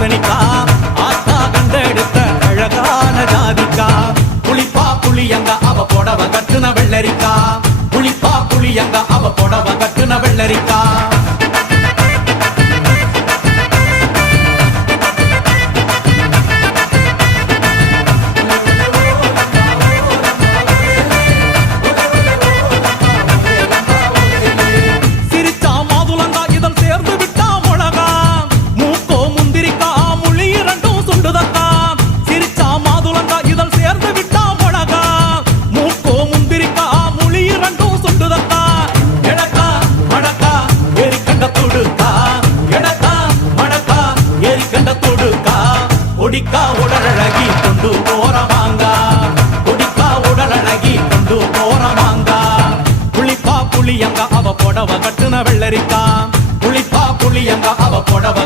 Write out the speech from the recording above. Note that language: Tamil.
பூசணிக்கா ஆத்தா கண்டெடுத்த அழகான ஜாதிக்கா புளிப்பா புளியங்க அவ புடவ கட்டுன வெள்ளரிக்கா புளிப்பா புளியங்க அவ புடவ கட்டுன வெள்ளரிக்கா கொடிக்கா உடலழகி கொண்டு போறவாங்க கொடிக்கா உடலழகி கொண்டு போறவாங்க புளிப்பா புளியங்க அவ புடவ கட்டுன வெள்ளரிக்கா புளிப்பா புளியங்க அவ புடவ